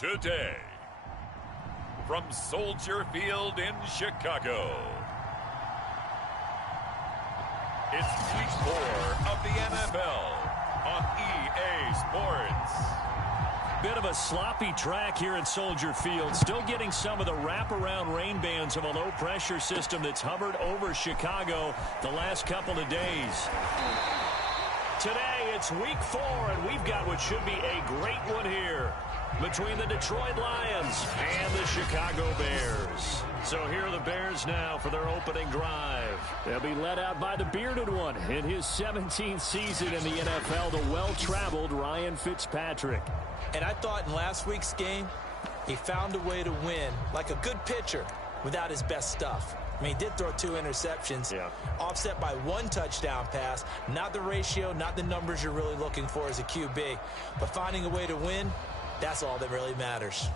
today. From Soldier Field in Chicago, it's Week 4 of the NFL on EA Sports. Bit of a sloppy track here at Soldier Field. Still getting some of the wraparound rain bands of a low-pressure system that's hovered over Chicago the last couple of days. Today, it's Week 4, and we've got what should be a great one here between the Detroit Lions and the Chicago Bears. So here are the Bears now for their opening drive. They'll be led out by the bearded one in his 17th season in the NFL, the well-traveled Ryan Fitzpatrick. And I thought in last week's game, he found a way to win like a good pitcher without his best stuff. I mean, he did throw 2 interceptions, offset by 1 touchdown pass. Not the ratio, not the numbers you're really looking for as a QB. But finding a way to win, that's all that really matters.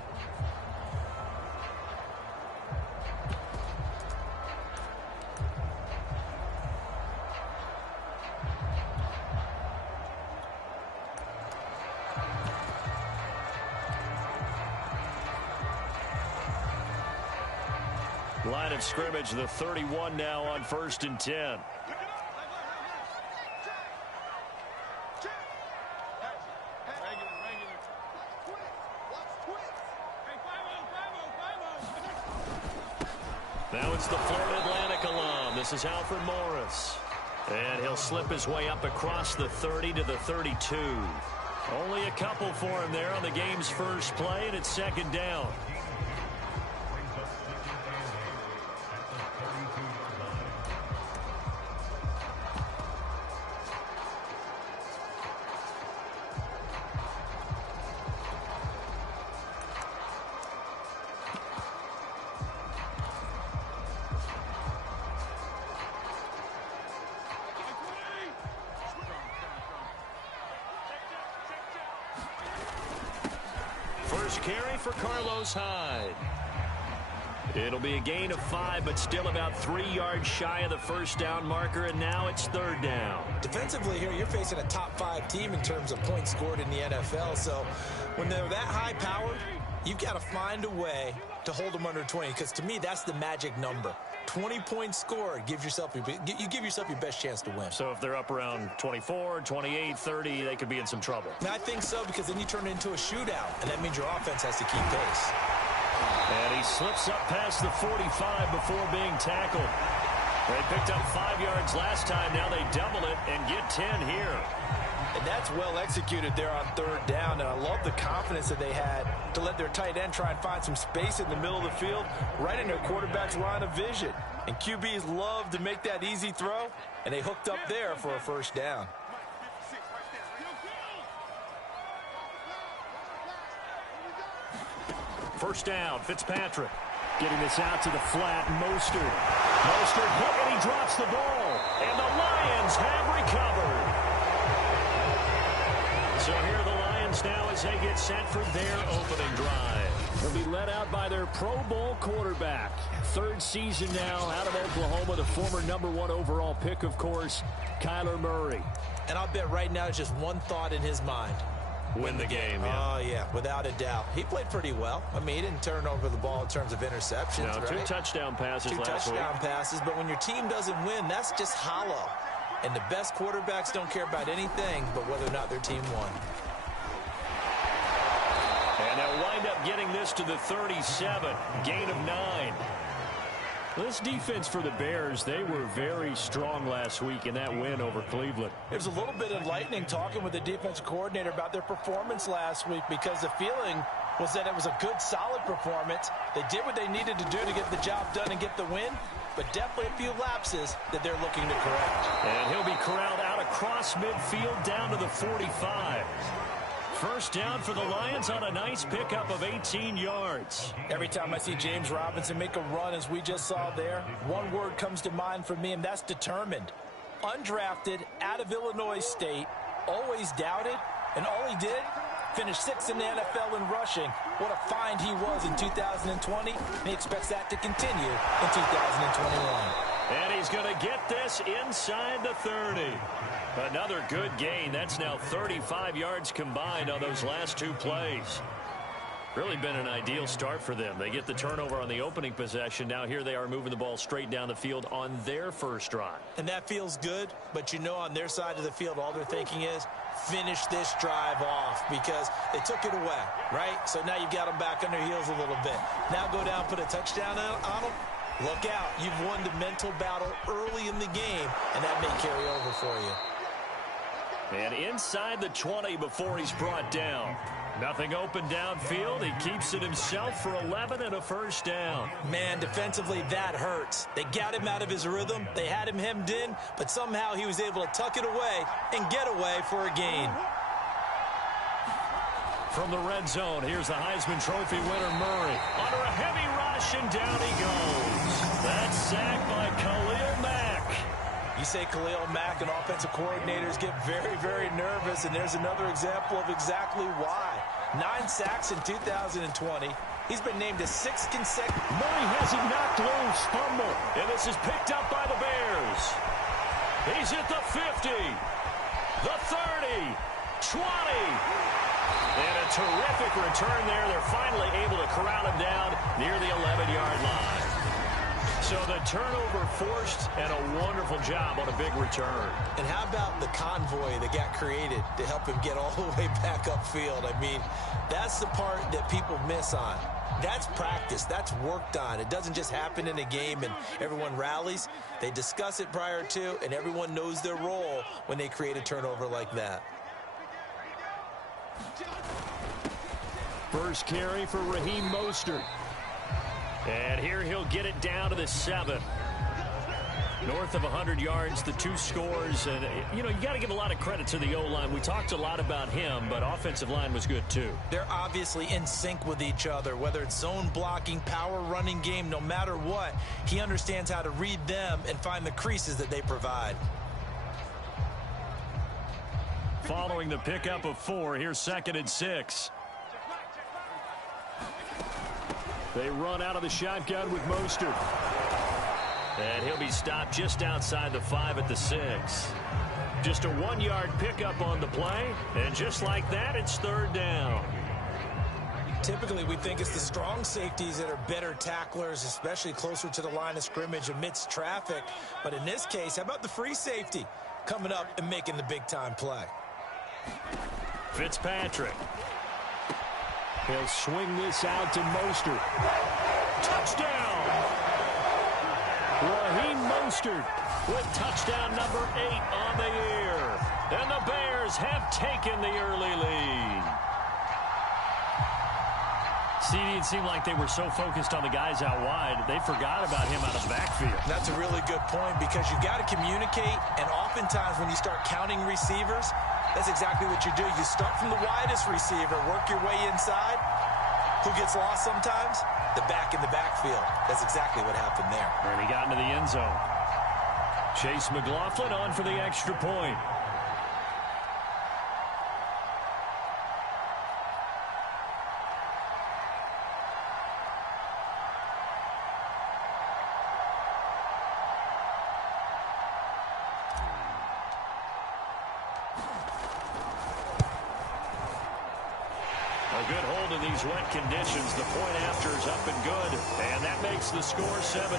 Line of scrimmage, the 31 now on 1st and 10. Now it's the Florida Atlantic alum. This is Alfred Morris. And he'll slip his way up across the 30 to the 32. Only a couple for him there on the game's first play, and it's 2nd down. First carry for Carlos Hyde. It'll be a gain of 5, but still about 3 yards shy of the 1st down marker, and now it's 3rd down. Defensively here, you're facing a top 5 team in terms of points scored in the NFL, so when they're that high-powered, you've got to find a way to hold them under 20, because to me, that's the magic number. 20 points scored, you give yourself your best chance to win. So if they're up around 24, 28, 30, they could be in some trouble. And I think so, because then you turn it into a shootout, and that means your offense has to keep pace. And he slips up past the 45 before being tackled. They picked up 5 yards last time. Now they double it and get 10 here. And that's well executed there on 3rd down, and I love the confidence that they had to let their tight end try and find some space in the middle of the field, right in their quarterback's line of vision. And QBs love to make that easy throw, and they hooked up there for a 1st down. First down, Fitzpatrick. Getting this out to the flat, Mostert. Mostert hit, and he drops the ball. And the Lions have recovered. So here are the Lions now as they get set for their opening drive. They'll be led out by their Pro Bowl quarterback. 3rd season now out of Oklahoma, the former #1 overall pick, of course, Kyler Murray. And I'll bet right now just one thought in his mind. Win the game, yeah. Oh, yeah, without a doubt. He played pretty well. I mean, he didn't turn over the ball in terms of interceptions, no, right? 2 touchdown passes last week. 2 touchdown passes, but when your team doesn't win, that's just hollow. And the best quarterbacks don't care about anything but whether or not their team won. And they'll wind up getting this to the 37, gain of 9. This defense for the Bears, they were very strong last week in that win over Cleveland. It was a little bit enlightening talking with the defensive coordinator about their performance last week, because the feeling was that it was a good, solid performance. They did what they needed to do to get the job done and get the win, but definitely a few lapses that they're looking to correct. And he'll be corralled out across midfield down to the 45. First down for the Lions on a nice pickup of 18 yards. Every time I see James Robinson make a run, as we just saw there, one word comes to mind for me, and that's determined. Undrafted, out of Illinois State, always doubted, and all he did, finished 6th in the NFL in rushing. What a find he was in 2020, and he expects that to continue in 2021. And he's going to get this inside the 30. Another good gain. That's now 35 yards combined on those last 2 plays. Really been an ideal start for them. They get the turnover on the opening possession. Now here they are moving the ball straight down the field on their first drive. And that feels good, but you know on their side of the field, all they're thinking is finish this drive off because they took it away, right? So now you've got them back on their heels a little bit. Now go down, put a touchdown on them. Look out. You've won the mental battle early in the game, and that may carry over for you. And inside the 20 before he's brought down. Nothing open downfield. He keeps it himself for 11 and a first down. Man, defensively, that hurts. They got him out of his rhythm. They had him hemmed in, but somehow he was able to tuck it away and get away for a gain. From the red zone, here's the Heisman Trophy winner, Murray. Under a heavy rush, and down he goes. That's sacked by Khalil Mack. You say Khalil Mack and offensive coordinators get very, very nervous, and there's another example of exactly why. 9 sacks in 2020. He's been named a 6th consecutive. Murray has it knocked loose. Fumble. And this is picked up by the Bears. He's at the 50. The 30. 20. And a terrific return there. They're finally able to corral him down near the 11-yard line. So the turnover forced and a wonderful job on a big return. And how about the convoy that got created to help him get all the way back upfield? I mean, that's the part that people miss on. That's practice. That's worked on. It doesn't just happen in a game and everyone rallies. They discuss it prior to, and everyone knows their role when they create a turnover like that. First carry for Raheem Mostert. And here he'll get it down to the 7. North of 100 yards, the 2 scores. And, you know, you got to give a lot of credit to the O-line. We talked a lot about him, but offensive line was good, too. They're obviously in sync with each other, whether it's zone blocking, power running game, no matter what. He understands how to read them and find the creases that they provide. Following the pickup of 4, here's 2nd and 6. They run out of the shotgun with Mostert. And he'll be stopped just outside the 5 at the 6. Just a 1-yard pickup on the play. And just like that, it's 3rd down. Typically, we think it's the strong safeties that are better tacklers, especially closer to the line of scrimmage amidst traffic. But in this case, how about the free safety coming up and making the big-time play? Fitzpatrick. He'll swing this out to Mostert. Touchdown! Raheem Mostert with touchdown number 8 on the year. And the Bears have taken the early lead. CD, it seemed like they were so focused on the guys out wide, they forgot about him out of the backfield. That's a really good point because you've got to communicate, and oftentimes when you start counting receivers, that's exactly what you do. You start from the widest receiver, work your way inside. Who gets lost sometimes? The back in the backfield. That's exactly what happened there. And he got into the end zone. Chase McLaughlin on for the extra point. A good hold in these wet conditions. The point after is up and good. And that makes the score 7-0.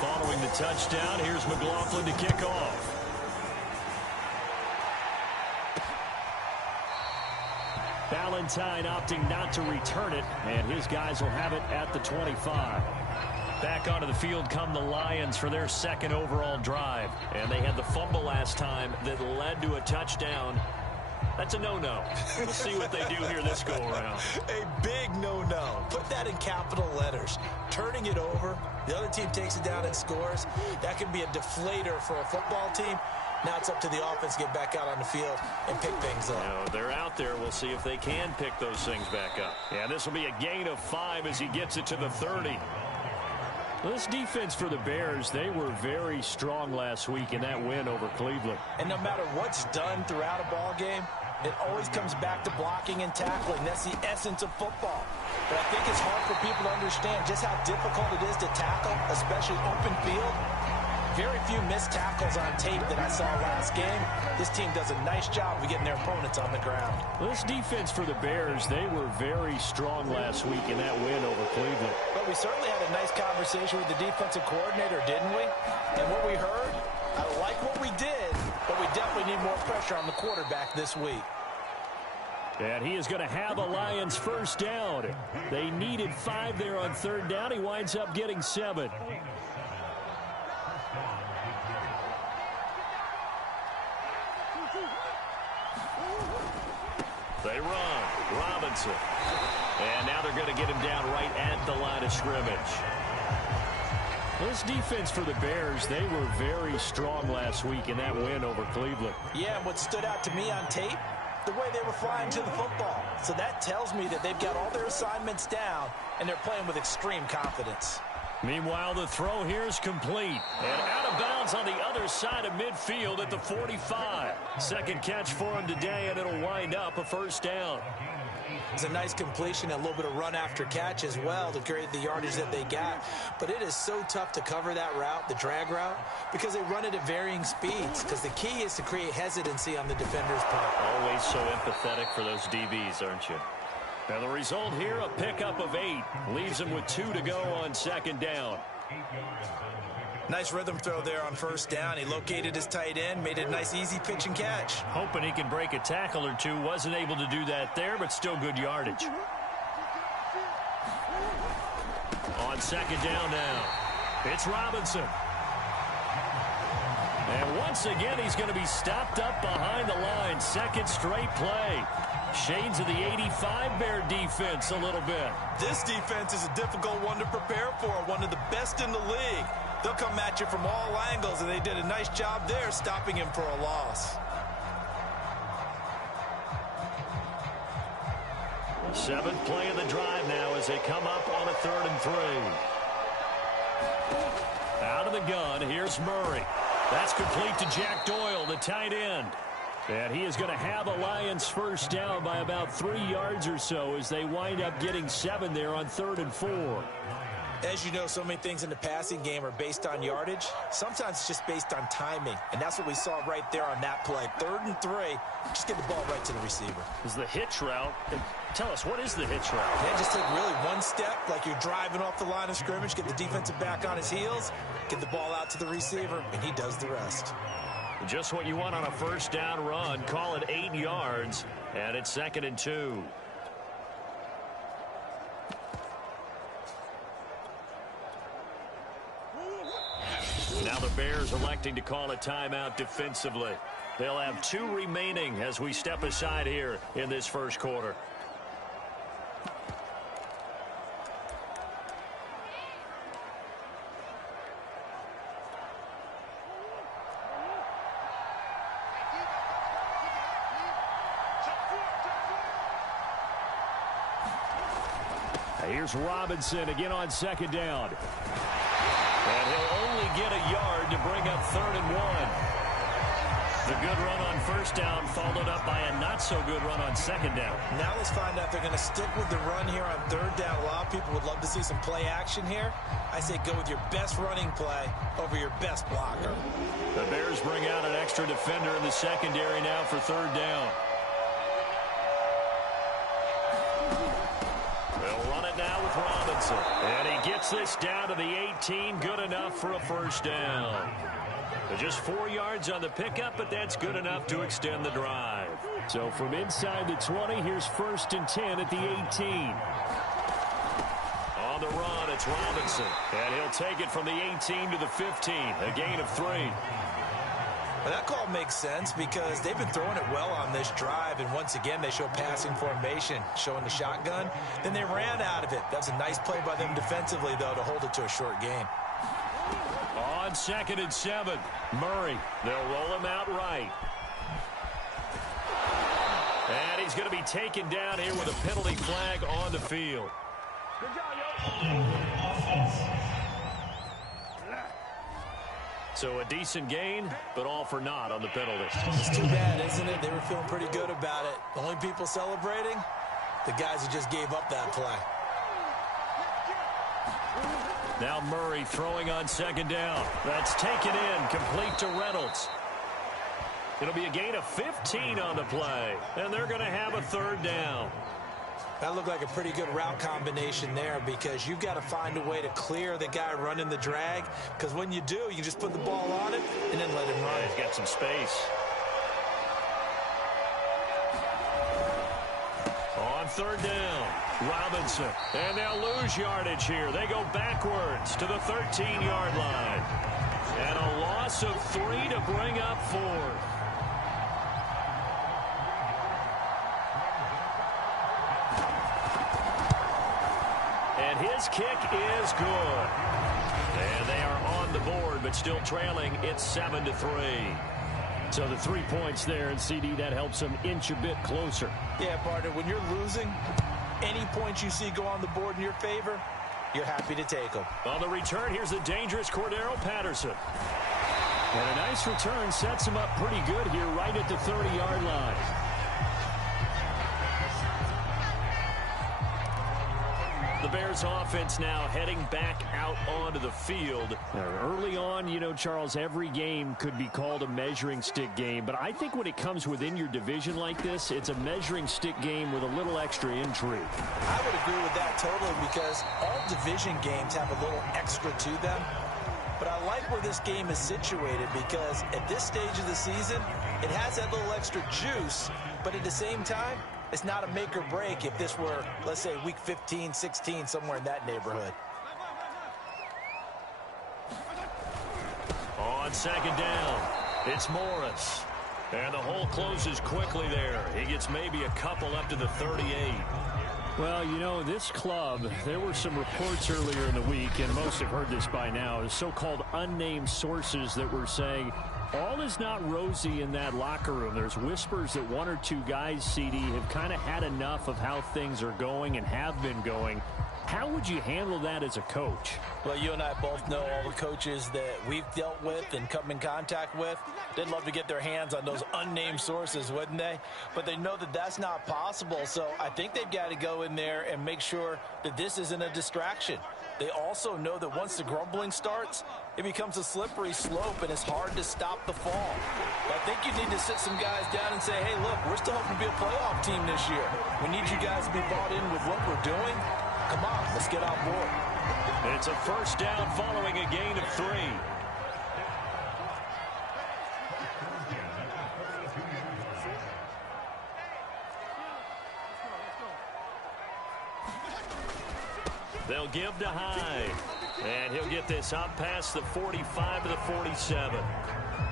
Following the touchdown, here's McLaughlin to kick off. Valentine opting not to return it, and his guys will have it at the 25. Back onto the field come the Lions for their 2nd overall drive. And they had the fumble last time that led to a touchdown. That's a no-no. We'll see what they do here this go-around. A big no-no. Put that in capital letters. Turning it over, the other team takes it down and scores. That can be a deflator for a football team. Now it's up to the offense to get back out on the field and pick things up. No, they're out there. We'll see if they can pick those things back up. Yeah, this will be a gain of 5 as he gets it to the 30. This defense for the Bears, they were very strong last week in that win over Cleveland. And no matter what's done throughout a ball game, it always comes back to blocking and tackling. That's the essence of football. But I think it's hard for people to understand just how difficult it is to tackle, especially open field. Very few missed tackles on tape that I saw last game. This team does a nice job of getting their opponents on the ground. This defense for the Bears, they were very strong last week in that win over Cleveland. But we certainly had a nice conversation with the defensive coordinator, didn't we? And what we heard, I like what we did, but we definitely need more pressure on the quarterback this week. And he is going to have a Lions first down. They needed 5 there on third down. He winds up getting 7. They run. Robinson. And now they're going to get him down right at the line of scrimmage. This defense for the Bears, they were very strong last week in that win over Cleveland. Yeah, and what stood out to me on tape, the way they were flying to the football. So that tells me that they've got all their assignments down, and they're playing with extreme confidence. Meanwhile, the throw here is complete. And out of bounds on the other side of midfield at the 45. Second catch for him today, and it'll wind up a first down. It's a nice completion, a little bit of run after catch as well to create the yardage that they got. But it is so tough to cover that route, the drag route, because they run it at varying speeds. Because the key is to create hesitancy on the defender's part. Always so empathetic for those DBs, aren't you? Now the result here, a pickup of 8. Leaves them with 2 to go on second down. Nice rhythm throw there on first down. He located his tight end, made it a nice easy pitch and catch. Hoping he can break a tackle or two. Wasn't able to do that there, but still good yardage. On second down now, it's Robinson. And once again, he's going to be stopped up behind the line. Second straight play. Shades of the 85 Bear defense a little bit. This defense is a difficult one to prepare for, one of the best in the league. They'll come at you from all angles, and they did a nice job there stopping him for a loss. 7th play of the drive now as they come up on a 3rd and 3. Out of the gun, here's Murray. That's complete to Jack Doyle, the tight end. And he is going to have a Lions first down by about 3 yards or so as they wind up getting 7 there on 3rd and 4. As you know, so many things in the passing game are based on yardage. Sometimes it's just based on timing, and that's what we saw right there on that play. 3rd and 3, just get the ball right to the receiver. Is the hitch route? Tell us, what is the hitch route? Yeah, just take really one step, like you're driving off the line of scrimmage, get the defensive back on his heels, get the ball out to the receiver, and he does the rest. Just what you want on a first down run. Call it 8 yards, and it's 2nd and 2. Now the Bears electing to call a timeout defensively. They'll have 2 remaining as we step aside here in this first quarter. Here's Robinson again on second down. And he'll only get a yard to bring up 3rd and 1. The good run on first down followed up by a not-so-good run on second down. Now let's find out if they're going to stick with the run here on 3rd down. A lot of people would love to see some play action here. I say go with your best running play over your best blocker. The Bears bring out an extra defender in the secondary now for 3rd down. They'll run it now with Robinson. And he gets this down to the 18. Good enough for a first down. Just 4 yards on the pickup, but that's good enough to extend the drive. So from inside the 20, here's 1st and 10 at the 18. On the run, it's Robinson. And he'll take it from the 18 to the 15. A gain of 3. Well, that call makes sense because they've been throwing it well on this drive, and once again they show passing formation, showing the shotgun. Then they ran out of it. That's a nice play by them defensively, though, to hold it to a short gain. On 2nd and 7, Murray. They'll roll him out right. And he's going to be taken down here with a penalty flag on the field. So a decent gain, but all for naught on the penalty. It's too bad, isn't it? They were feeling pretty good about it. The only people celebrating, the guys who just gave up that play. Now Murray throwing on second down. That's taken in, complete to Reynolds. It'll be a gain of 15 on the play, and they're going to have a third down. That looked like a pretty good route combination there because you've got to find a way to clear the guy running the drag, because when you do, you just put the ball on it and then let him run. Yeah, he's got some space. On third down, Robinson. And they'll lose yardage here. They go backwards to the 13-yard line. And a loss of 3 to bring up 4th. And his kick is good. And they are on the board, but still trailing. It's 7-3. So the 3 points there, and CD, that helps them inch a bit closer. Yeah, partner, when you're losing, any points you see go on the board in your favor, you're happy to take them. On the return, here's the dangerous Cordero Patterson. And a nice return sets him up pretty good here right at the 30-yard line. The Bears offense now heading back out onto the field. Early on, you know, Charles, every game could be called a measuring stick game. But I think when it comes within your division like this, it's a measuring stick game with a little extra intrigue. I would agree with that totally because all division games have a little extra to them. But I like where this game is situated because at this stage of the season, it has that little extra juice. But at the same time, it's not a make or break if this were, let's say, week 15, 16, somewhere in that neighborhood. On second down, it's Morris. And the hole closes quickly there. He gets maybe a couple up to the 38. Well, you know, this club, there were some reports earlier in the week, and most have heard this by now, the so-called unnamed sources that were saying all is not rosy in that locker room. There's whispers that 1 or 2 guys, CD, have kind of had enough of how things are going and have been going. How would you handle that as a coach? Well, you and I both know all the coaches that we've dealt with and come in contact with. They'd love to get their hands on those unnamed sources, wouldn't they? But they know that that's not possible, so I think they've got to go in there and make sure that this isn't a distraction. They also know that once the grumbling starts, it becomes a slippery slope, and it's hard to stop the fall. But I think you need to sit some guys down and say, hey, look, we're still hoping to be a playoff team this year. We need you guys to be bought in with what we're doing. Come on, let's get on board. It's a first down following a gain of 3. They'll give to Hyde. And he'll get this up past the 45 to the 47.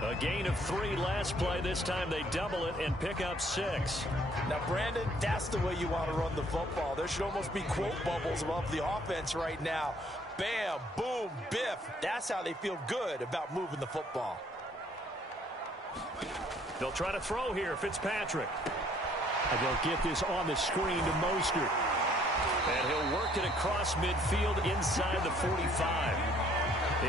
A gain of 3 last play. This time they double it and pick up 6. Now, Brandon, that's the way you want to run the football. There should almost be quote bubbles above the offense right now. Bam, boom, biff. That's how they feel good about moving the football. They'll try to throw here, Fitzpatrick. And they'll get this on the screen to Mostert. And he'll work it across midfield inside the 45.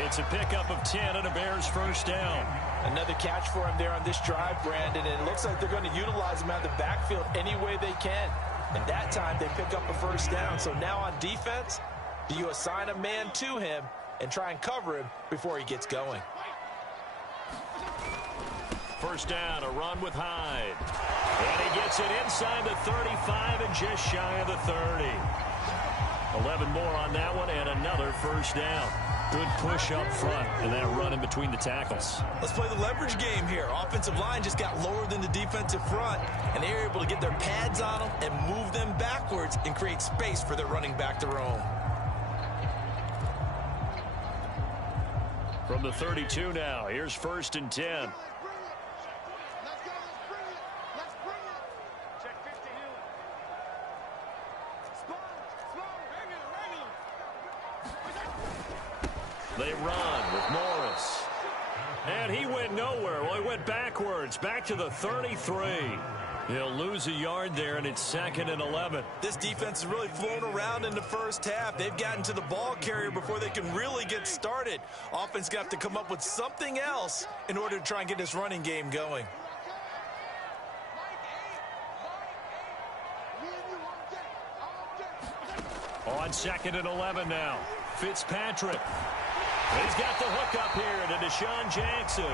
It's a pickup of 10 and a Bears first down. Another catch for him there on this drive, Brandon. And it looks like they're going to utilize him out of the backfield any way they can. And that time they pick up a first down. So now on defense, do you assign a man to him and try and cover him before he gets going? First down, a run with Hyde. And he gets it inside the 35 and just shy of the 30. 11 more on that one and another first down. Good push up front and that run in between the tackles. Let's play the leverage game here. Offensive line just got lower than the defensive front, and they were able to get their pads on them and move them backwards and create space for their running back to roam. From the 32 now, here's first and 10. They run with Morris. And he went nowhere. Well, he went backwards, back to the 33. He'll lose a yard there, and it's 2nd and 11. This defense is really flown around in the first half. They've gotten to the ball carrier before they can really get started. Offense got to come up with something else in order to try and get this running game going. On 2nd and 11 now. Fitzpatrick. He's got the hook up here to Deshaun Jackson.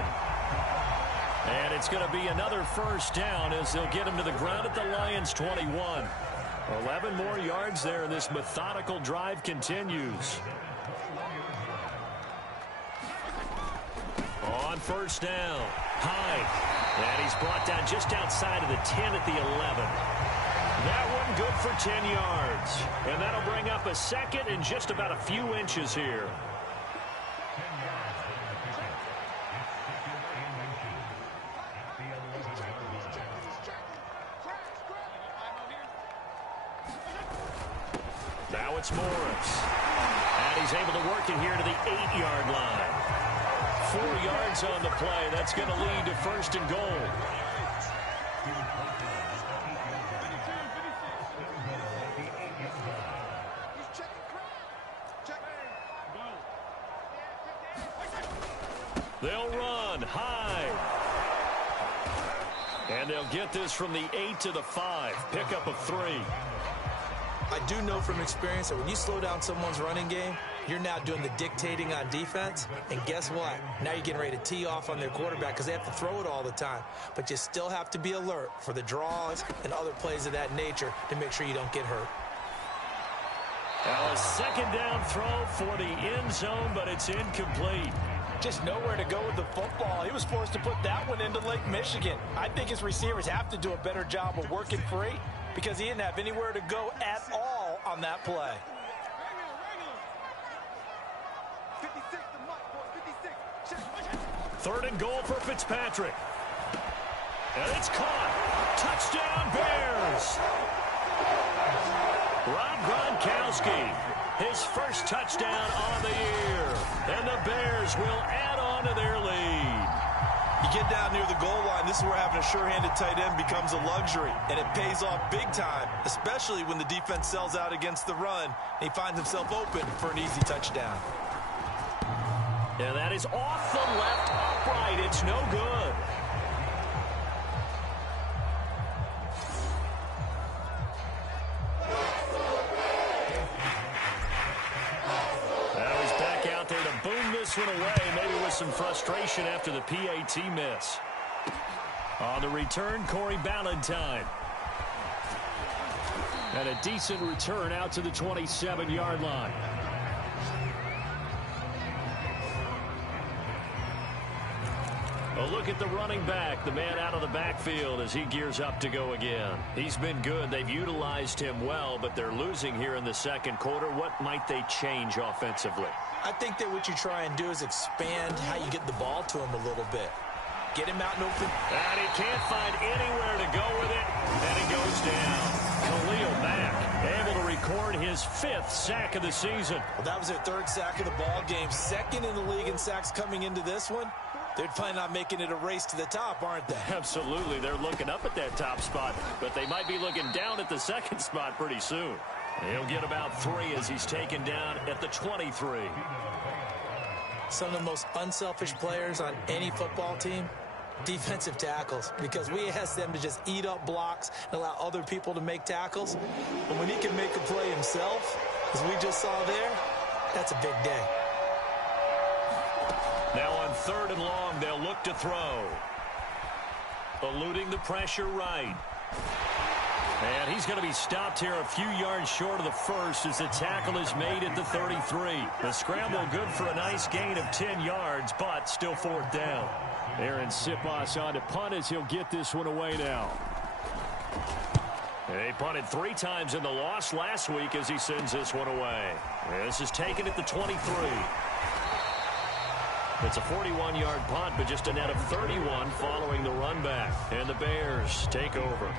And it's going to be another first down as they'll get him to the ground at the Lions' 21. 11 more yards there, and this methodical drive continues. On first down, Hyde. And he's brought down just outside of the 10 at the 11. That one good for 10 yards. And that'll bring up a 2nd and just about a few inches here. Now it's Morris. And he's able to work it here to the 8-yard line. 4 yards on the play. That's going to lead to 1st and goal. They'll run high. And they'll get this from the 8 to the 5. Pickup of 3. I do know from experience that when you slow down someone's running game, you're now doing the dictating on defense. And guess what? Now you're getting ready to tee off on their quarterback because they have to throw it all the time. But you still have to be alert for the draws and other plays of that nature to make sure you don't get hurt. Now a 2nd down throw for the end zone, but it's incomplete. Just nowhere to go with the football. He was forced to put that one into Lake Michigan. I think his receivers have to do a better job of working free because he didn't have anywhere to go at all on that play. Third and goal for Fitzpatrick. And it's caught. Touchdown, Bears. Rob Gronkowski, his first touchdown on the year. And the Bears will add on to their lead. You get down near the goal line, this is where having a sure-handed tight end becomes a luxury. And it pays off big time, especially when the defense sells out against the run. And he finds himself open for an easy touchdown. And that is off the left upright. It's no good. Now he's back out there to boom this one away, maybe with some frustration after the PAT miss. On the return, Corey Ballantyne. And a decent return out to the 27-yard line. A look at the running back, the man out of the backfield as he gears up to go again. He's been good. They've utilized him well, but they're losing here in the second quarter. What might they change offensively? I think that what you try and do is expand how you get the ball to him a little bit. Get him out and open. And he can't find anywhere to go with it, and it goes down. Khalil Mack able to record his 5th sack of the season. Well, that was their 3rd sack of the ball game. 2nd in the league in sacks coming into this one. They're planning on making it a race to the top, aren't they? Absolutely. They're looking up at that top spot, but they might be looking down at the 2nd spot pretty soon. He'll get about 3 as he's taken down at the 23. Some of the most unselfish players on any football team, defensive tackles, because we ask them to just eat up blocks and allow other people to make tackles. And when he can make a play himself, as we just saw there, that's a big day. Now on 3rd and long, they'll look to throw. Eluding the pressure right. And he's going to be stopped here a few yards short of the first as the tackle is made at the 33. The scramble good for a nice gain of 10 yards, but still 4th down. Aaron Siposs on to punt as he'll get this one away now. He punted 3 times in the loss last week as he sends this one away. This is taken at the 23. It's a 41-yard punt, but just a net of 31 following the run back. And the Bears take over.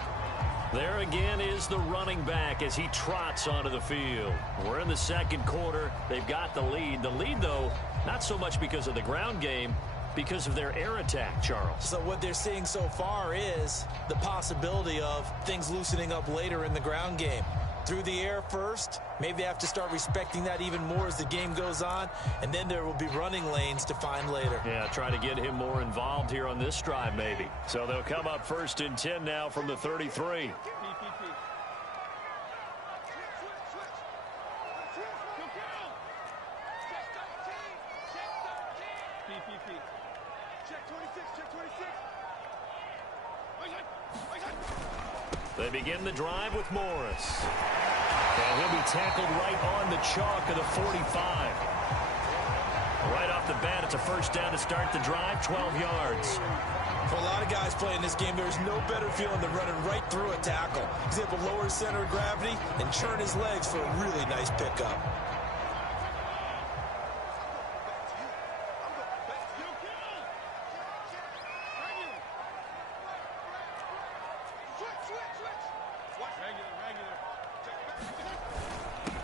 There again is the running back as he trots onto the field. We're in the second quarter. They've got the lead. The lead, though, not so much because of the ground game, because of their air attack, Charles. So what they're seeing so far is the possibility of things loosening up later in the ground game. Through the air first, maybe they have to start respecting that even more as the game goes on, and then there will be running lanes to find later. Yeah, try to get him more involved here on this drive maybe. So they'll come up 1st and 10 now from the 33. They begin the drive with Morris. And he'll be tackled right on the chalk of the 45. Right off the bat, it's a first down to start the drive, 12 yards. For a lot of guys playing this game, there's no better feeling than running right through a tackle. He's able to lower his center of gravity and churn his legs for a really nice pickup.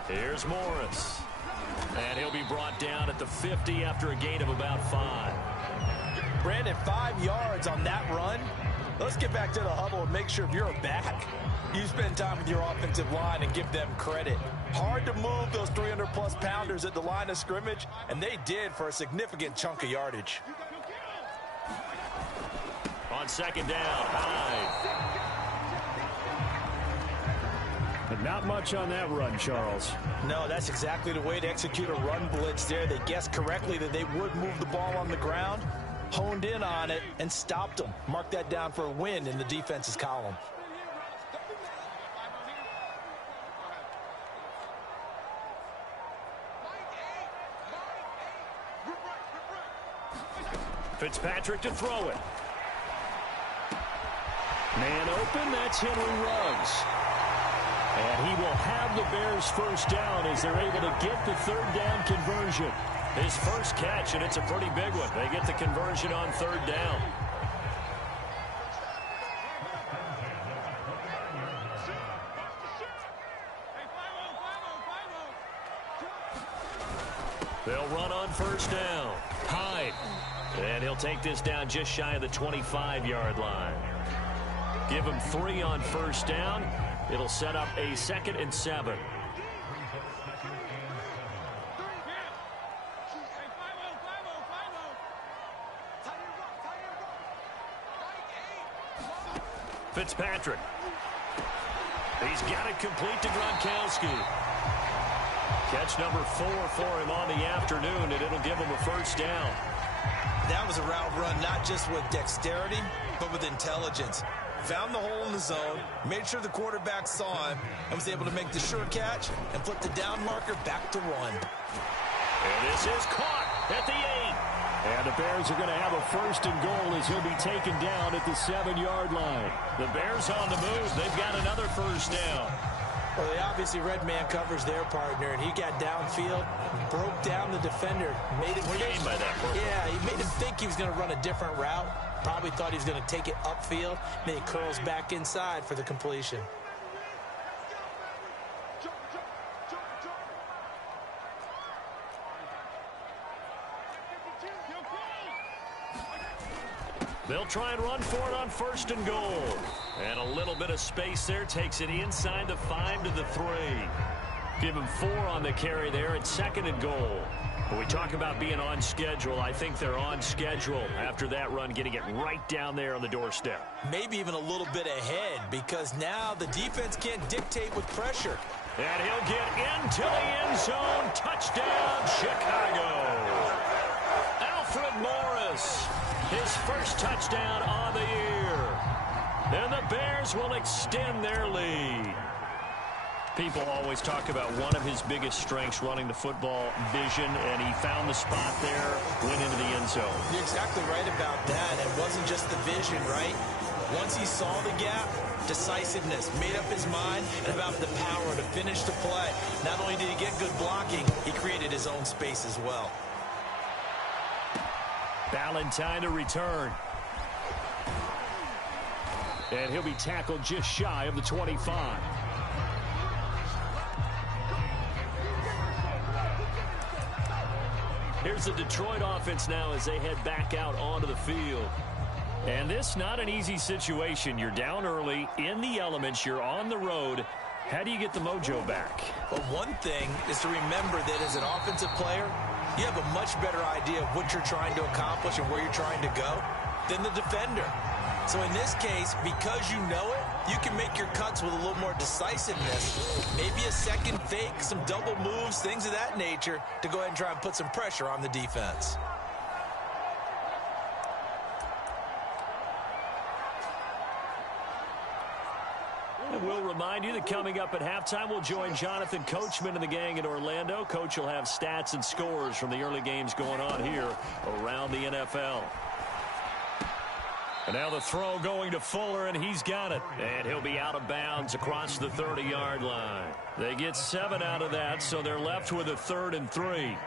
Here's Morris. And he'll be brought down at the 50 after a gain of about 5. Brandon, 5 yards on that run. Let's get back to the huddle and make sure if you're a back, you spend time with your offensive line and give them credit. Hard to move those 300-plus pounders at the line of scrimmage, and they did for a significant chunk of yardage. On 2nd down, Hyde. But not much on that run, Charles. No, that's exactly the way to execute a run blitz there. They guessed correctly that they would move the ball on the ground, honed in on it, and stopped them. Mark that down for a win in the defense's column. Fitzpatrick to throw it. Man open, that's Henry Ruggs. And he will have the Bears first down as they're able to get the 3rd down conversion. His first catch, and it's a pretty big one. They get the conversion on 3rd down. They'll run on 1st down. Hyde. And he'll take this down just shy of the 25-yard line. Give him 3 on 1st down. It'll set up a 2nd and 7. Fitzpatrick. He's got it complete to Gronkowski. Catch number 4 for him on the afternoon, and it'll give him a 1st down. That was a route run not just with dexterity, but with intelligence. Found the hole in the zone, made sure the quarterback saw him, and was able to make the sure catch and flip the down marker back to run. And this is caught at the 8. And the Bears are going to have a 1st and goal as he'll be taken down at the 7-yard line. The Bears on the move. They've got another 1st down. Well, they obviously red man covers their partner, and he got downfield, broke down the defender, made him What do you mean by that, Purple? Yeah, he made him think he was going to run a different route. Probably thought he was going to take it upfield. Then he curls back inside for the completion. They'll try and run for it on 1st and goal. And a little bit of space there takes it inside the 5 to the 3. Give him 4 on the carry there at 2nd and goal. When we talk about being on schedule, I think they're on schedule after that run, getting it right down there on the doorstep. Maybe even a little bit ahead, because now the defense can't dictate with pressure. And he'll get into the end zone. Touchdown, Chicago. Alfred Morris, his first touchdown on the year. And the Bears will extend their lead. People always talk about one of his biggest strengths, running the football, vision, and he found the spot there, went into the end zone. You're exactly right about that. It wasn't just the vision, right? Once he saw the gap, decisiveness, made up his mind, and about the power to finish the play. Not only did he get good blocking, he created his own space as well. Ballantyne to return. And he'll be tackled just shy of the 25. Here's the Detroit offense now as they head back out onto the field. And this not an easy situation. You're down early, in the elements, you're on the road. How do you get the mojo back? Well, one thing is to remember that as an offensive player, you have a much better idea of what you're trying to accomplish and where you're trying to go than the defender. So in this case, because you know it, you can make your cuts with a little more decisiveness. Maybe a second fake, some double moves, things of that nature to go ahead and try and put some pressure on the defense. And we'll remind you that coming up at halftime, we'll join Jonathan Coachman and the gang in Orlando. Coach will have stats and scores from the early games going on here around the NFL. And now the throw going to Fuller, and he's got it. And he'll be out of bounds across the 30-yard line. They get 7 out of that, so they're left with a 3rd and 3.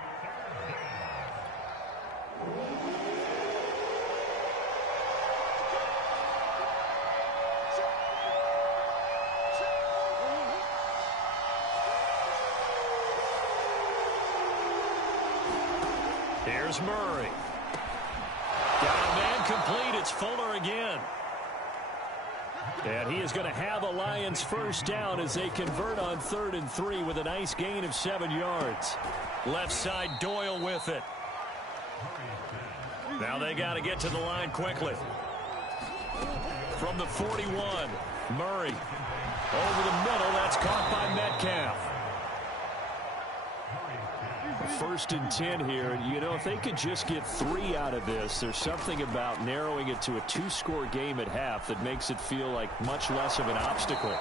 Here's Murray. Got a man complete. It's Fuller again. And he is going to have a Lions first down as they convert on 3rd and 3 with a nice gain of 7 yards. Left side, Doyle with it. Now they got to get to the line quickly. From the 41, Murray. Over the middle, that's caught by Metcalf. 1st and 10 here. You know, if they could just get 3 out of this, there's something about narrowing it to a 2-score game at half that makes it feel like much less of an obstacle.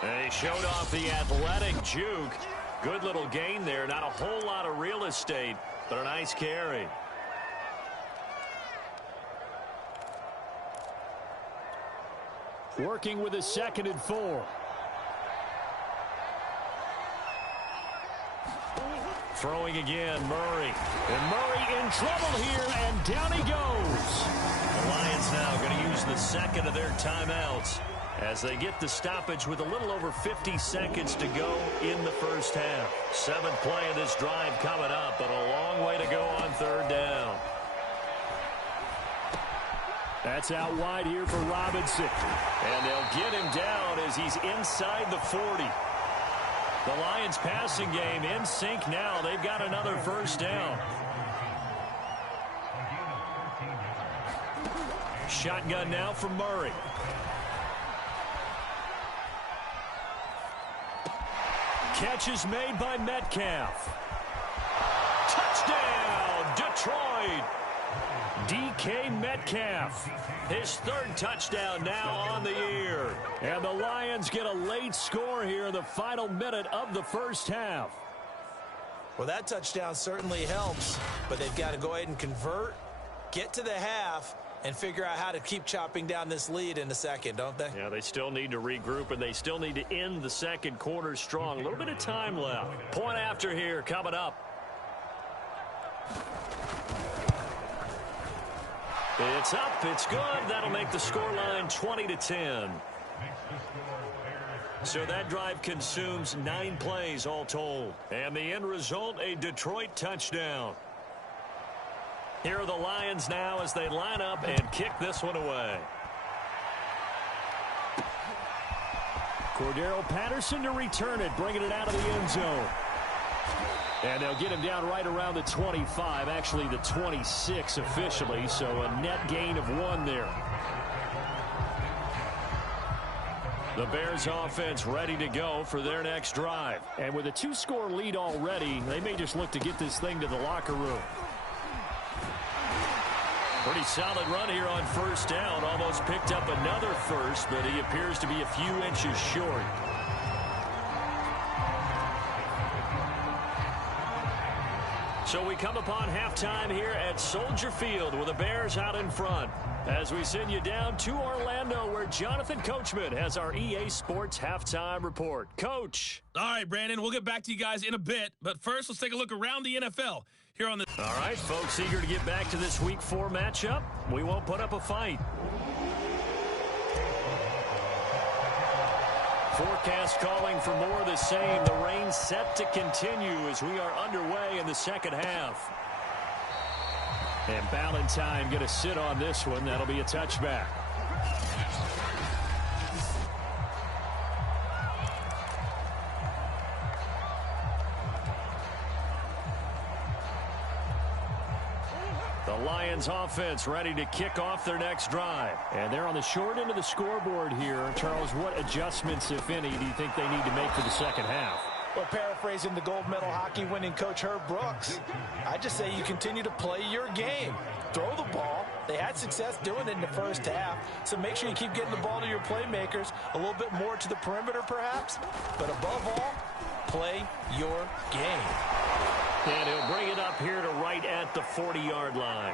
They showed off the athletic juke. Good little gain there. Not a whole lot of real estate, but a nice carry. Working with a 2nd and 4. Throwing again, Murray. And Murray in trouble here, and down he goes. The Lions now going to use the 2nd of their timeouts as they get the stoppage with a little over 50 seconds to go in the first half. 7th play of this drive coming up, but a long way to go on 3rd down. That's out wide here for Robinson. And they'll get him down as he's inside the 40. The Lions passing game in sync now. They've got another first down. Shotgun now from Murray. Catch is made by Metcalf. Touchdown, Detroit. DK Metcalf, his 3rd touchdown now on the year. And the Lions get a late score here in the final minute of the first half. Well, that touchdown certainly helps, but they've got to go ahead and convert, get to the half, and figure out how to keep chopping down this lead in the second, don't they? Yeah, they still need to regroup, and they still need to end the 2nd quarter strong. A little bit of time left. Point after here coming up. It's up, it's good. That'll make the scoreline 20-10. So that drive consumes 9 plays all told. And the end result, a Detroit touchdown. Here are the Lions now as they line up and kick this one away. Cordero Patterson to return it, bringing it out of the end zone. And they'll get him down right around the 25, actually the 26 officially, so a net gain of 1 there. The Bears offense ready to go for their next drive. And with a 2-score lead already, they may just look to get this thing to the locker room. Pretty solid run here on first down. Almost picked up another first, but he appears to be a few inches short. So we come upon halftime here at Soldier Field with the Bears out in front. As we send you down to Orlando where Jonathan Coachman has our EA Sports halftime report. Coach. All right, Brandon, we'll get back to you guys in a bit. But first, let's take a look around the NFL here on the... All right, folks, eager to get back to this Week 4 matchup. We won't put up a fight. Forecast calling for more of the same. The rain set to continue as we are underway in the second half. And Ballantyne going to sit on this one. That'll be a touchback. The Lions offense ready to kick off their next drive. And they're on the short end of the scoreboard here. Charles, what adjustments, if any, do you think they need to make for the second half? Well, paraphrasing the gold medal hockey winning coach Herb Brooks, I just say you continue to play your game. Throw the ball. They had success doing it in the first half, so make sure you keep getting the ball to your playmakers, a little bit more to the perimeter perhaps, but above all, play your game. And he'll bring it up here to right at the 40-yard line.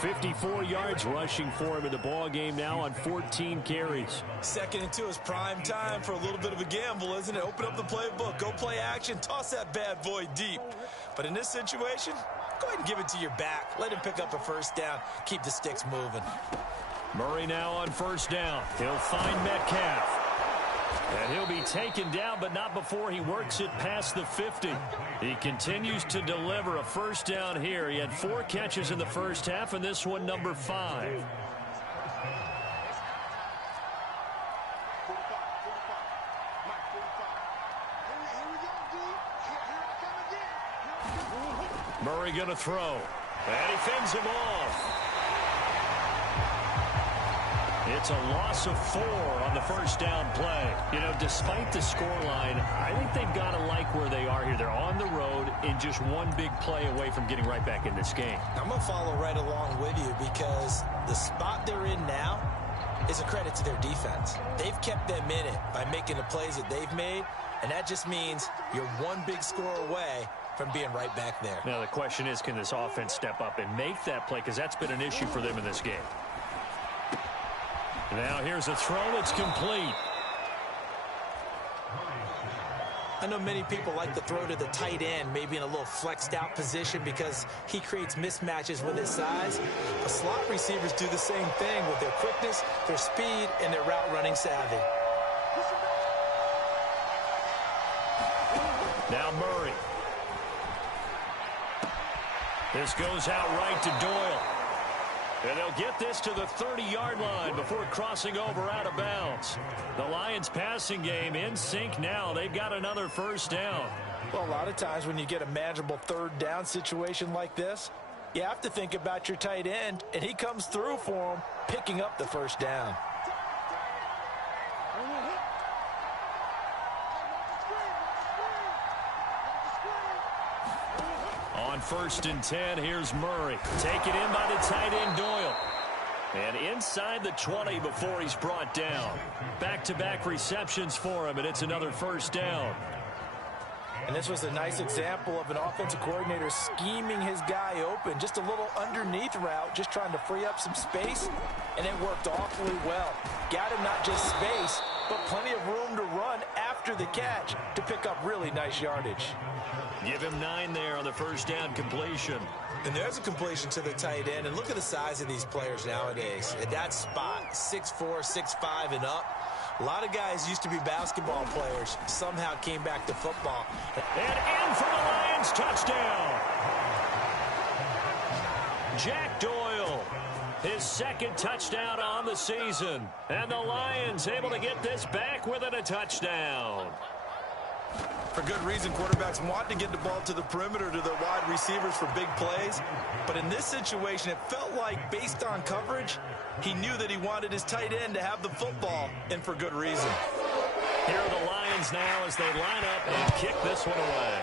54 yards rushing for him in the ball game now on 14 carries. 2nd and 2 is prime time for a little bit of a gamble, isn't it? Open up the playbook, go play action, toss that bad boy deep. But in this situation, go ahead and give it to your back. Let him pick up a first down. Keep the sticks moving. Murray now on first down. He'll find Metcalf. And he'll be taken down, but not before he works it past the 50. He continues to deliver a first down here. He had 4 catches in the first half, and this one number 5. Murray going to throw. And he fends him off. It's a loss of 4 on the first down play. You know, despite the scoreline, I think they've got to like where they are here. They're on the road in just one big play away from getting right back in this game. I'm going to follow right along with you because the spot they're in now is a credit to their defense. They've kept them in it by making the plays that they've made, and that just means you're one big score away from being right back there. Now, the question is, can this offense step up and make that play? Because that's been an issue for them in this game. Now here's a throw that's complete. I know many people like to throw to the tight end, maybe in a little flexed out position because he creates mismatches with his size. But slot receivers do the same thing with their quickness, their speed, and their route running savvy. Now Murray. This goes out right to Doyle. And they'll get this to the 30-yard line before crossing over out of bounds. The Lions passing game in sync now. They've got another first down. Well, a lot of times when you get a manageable third down situation like this, you have to think about your tight end, and he comes through for him, picking up the first down. On 1st and 10, here's Murray. Taken in by the tight end Doyle. And inside the 20 before he's brought down. Back-to-back receptions for him, and it's another first down. And this was a nice example of an offensive coordinator scheming his guy open. Just a little underneath route, just trying to free up some space, and it worked awfully well. Got him not just space, but plenty of room to run after the catch to pick up really nice yardage. Give him 9 there on the first down completion. And there's a completion to the tight end. And look at the size of these players nowadays. At that spot, 6'4", 6'5", and up. A lot of guys used to be basketball players. Somehow came back to football. And in for the Lions, touchdown. Jack Doyle, his 2nd touchdown on the season. And the Lions able to get this back within a touchdown. For good reason, quarterbacks want to get the ball to the perimeter to their wide receivers for big plays. But in this situation, it felt like, based on coverage, he knew that he wanted his tight end to have the football, and for good reason. Here are the Lions now as they line up and kick this one away.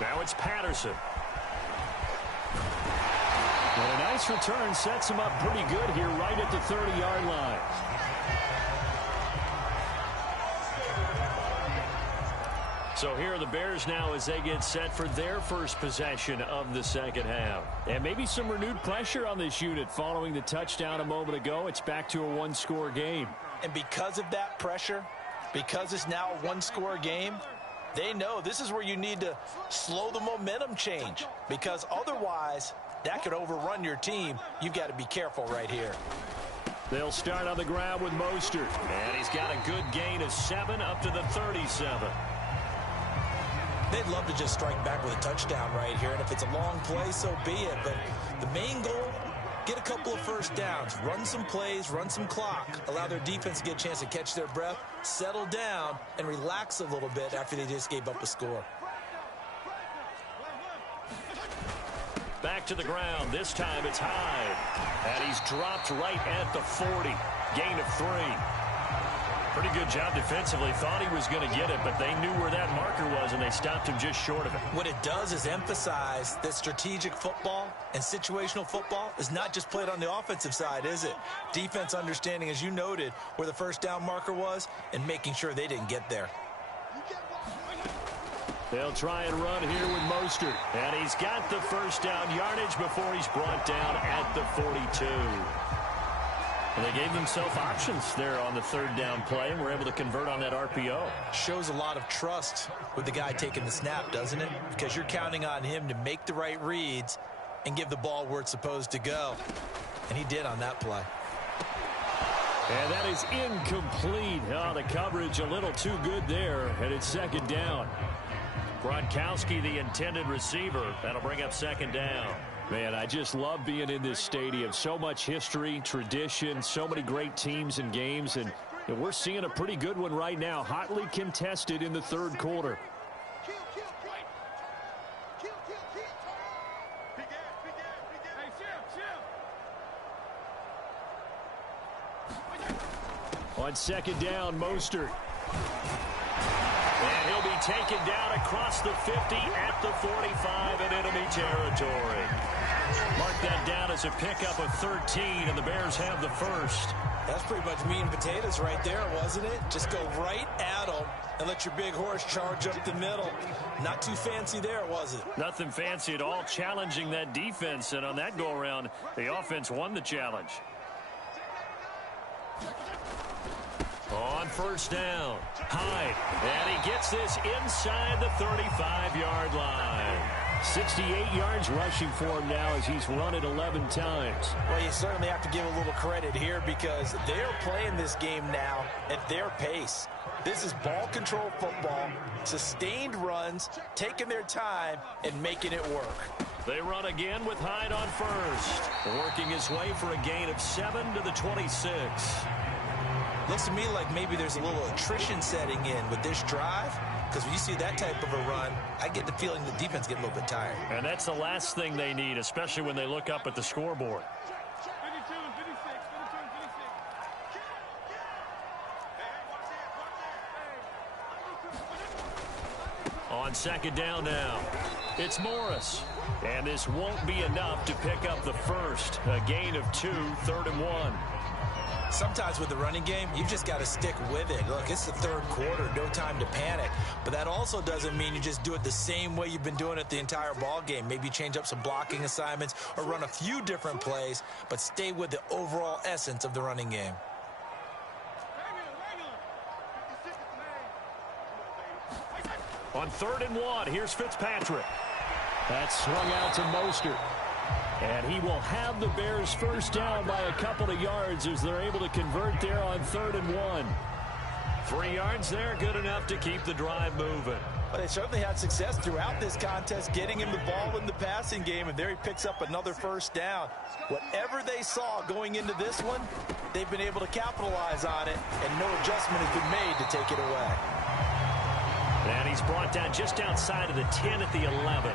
Now it's Patterson. Well, a nice return sets him up pretty good here right at the 30-yard line. So here are the Bears now as they get set for their first possession of the second half. And maybe some renewed pressure on this unit following the touchdown a moment ago. It's back to a one-score game. And because of that pressure, because it's now a one-score game, they know this is where you need to slow the momentum change. Because otherwise, that could overrun your team. You've got to be careful right here. They'll start on the ground with Mostert. And he's got a good gain of 7 up to the 37. They'd love to just strike back with a touchdown right here, and if it's a long play, so be it. But the main goal, get a couple of first downs, run some plays, run some clock, allow their defense to get a chance to catch their breath, settle down, and relax a little bit after they just gave up a score. Back to the ground. This time it's Hyde. And he's dropped right at the 40. Gain of 3. Pretty good job defensively. Thought he was going to get it, but they knew where that marker was, and they stopped him just short of it. What it does is emphasize that strategic football and situational football is not just played on the offensive side, is it? Defense understanding, as you noted, where the first down marker was and making sure they didn't get there. They'll try and run here with Mostert. And he's got the first down yardage before he's brought down at the 42. And they gave themselves options there on the third down play and were able to convert on that RPO. Shows a lot of trust with the guy taking the snap, doesn't it? Because you're counting on him to make the right reads and give the ball where it's supposed to go. And he did on that play. And that is incomplete. Oh, the coverage a little too good there, and it's second down. Gronkowski, the intended receiver. That'll bring up second down. Man, I just love being in this stadium. So much history, tradition, so many great teams and games, and we're seeing a pretty good one right now, hotly contested in the third quarter. On second down, Mostert. And he'll be taken down across the 50 at the 45 in enemy territory. Mark that down as a pickup of 13, and the Bears have the first. That's pretty much meat and potatoes right there, wasn't it? Just go right at them and let your big horse charge up the middle. Not too fancy there, was it? Nothing fancy at all, challenging that defense, and on that go-around, the offense won the challenge. On first down, Hyde, and he gets this inside the 35-yard line. 68 yards rushing for him now as he's run it 11 times. Well, you certainly have to give a little credit here because they're playing this game now at their pace. This is ball control football, sustained runs, taking their time, and making it work. They run again with Hyde on first, working his way for a gain of 7 to the 26. Looks to me like maybe there's a little attrition setting in with this drive, because when you see that type of a run, I get the feeling the defense get a little bit tired. And that's the last thing they need, especially when they look up at the scoreboard. On second down now, it's Morris. And this won't be enough to pick up the first. A gain of 2, 3rd and 1. Sometimes with the running game, you've just got to stick with it. Look, it's the third quarter, no time to panic. But that also doesn't mean you just do it the same way you've been doing it the entire ball game. Maybe change up some blocking assignments or run a few different plays, but stay with the overall essence of the running game. On 3rd and 1, here's Fitzpatrick. That's swung out to Mostert. And he will have the Bears first down by a couple of yards as they're able to convert there on 3rd and 1. 3 yards there, good enough to keep the drive moving. But they certainly had success throughout this contest, getting him the ball in the passing game, and there he picks up another first down. Whatever they saw going into this one, they've been able to capitalize on it, and no adjustment has been made to take it away. And he's brought down just outside of the 10 at the 11.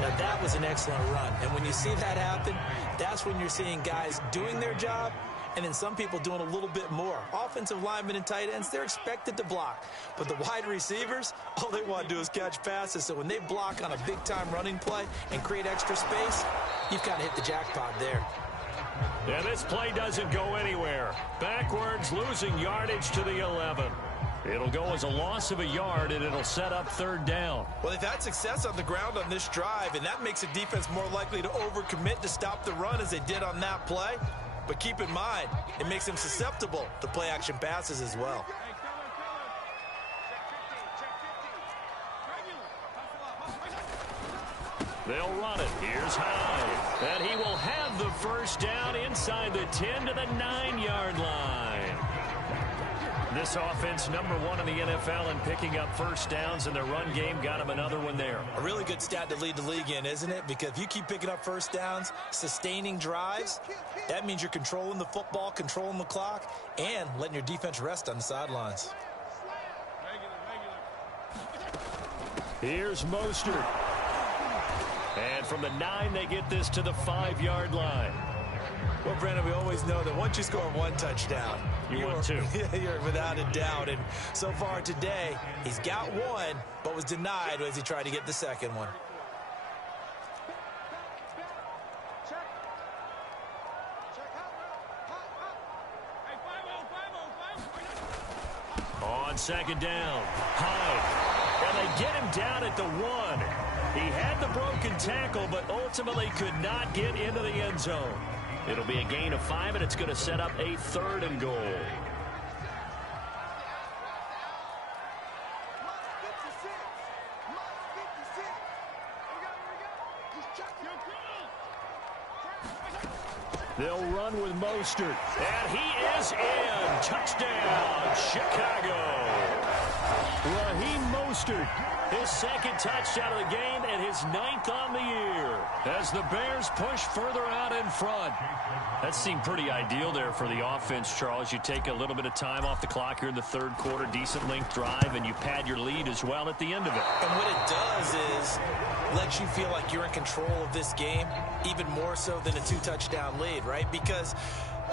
Now, that was an excellent run. And when you see that happen, that's when you're seeing guys doing their job and then some people doing a little bit more. Offensive linemen and tight ends, they're expected to block. But the wide receivers, all they want to do is catch passes. So when they block on a big-time running play and create extra space, you've kind of hit the jackpot there. Yeah, this play doesn't go anywhere. Backwards, losing yardage to the 11. It'll go as a loss of a yard, and it'll set up 3rd down. Well, they've had success on the ground on this drive, and that makes the defense more likely to overcommit to stop the run as they did on that play. But keep in mind, it makes them susceptible to play-action passes as well. They'll run it. Here's Hyde. And he will have the first down inside the 10 to the 9-yard line. This offense #1 in the NFL in picking up first downs, and their run game got them another one there. A really good stat to lead the league in, isn't it? Because if you keep picking up first downs, sustaining drives, that means you're controlling the football, controlling the clock, and letting your defense rest on the sidelines. Here's Mostert. And from the 9, they get this to the 5-yard line. Well, Brandon, we always know that once you score one touchdown, you want two. You're without a doubt. And so far today, he's got one, but was denied as he tried to get the second one. On second down, Hyde. And they get him down at the 1. He had the broken tackle, but ultimately could not get into the end zone. It'll be a gain of 5, and it's going to set up a 3rd and goal. They'll run with Mostert, and he is in. Touchdown, Chicago. Raheem Mostert, his 2nd touchdown of the game and his 9th on the year as the Bears push further out in front. That seemed pretty ideal there for the offense, Charles. You take a little bit of time off the clock here in the 3rd quarter, decent length drive, and you pad your lead as well at the end of it. And what it does is lets you feel like you're in control of this game, even more so than a 2-touchdown lead, right? Because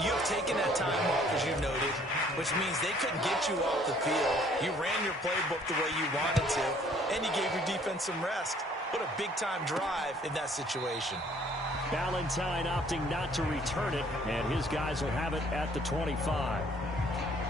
you have taken that time off, as you noted, which means they couldn't get you off the field. You ran your playbook the way you wanted to, and you gave your defense some rest. What a big-time drive in that situation. Valentine opting not to return it, and his guys will have it at the 25.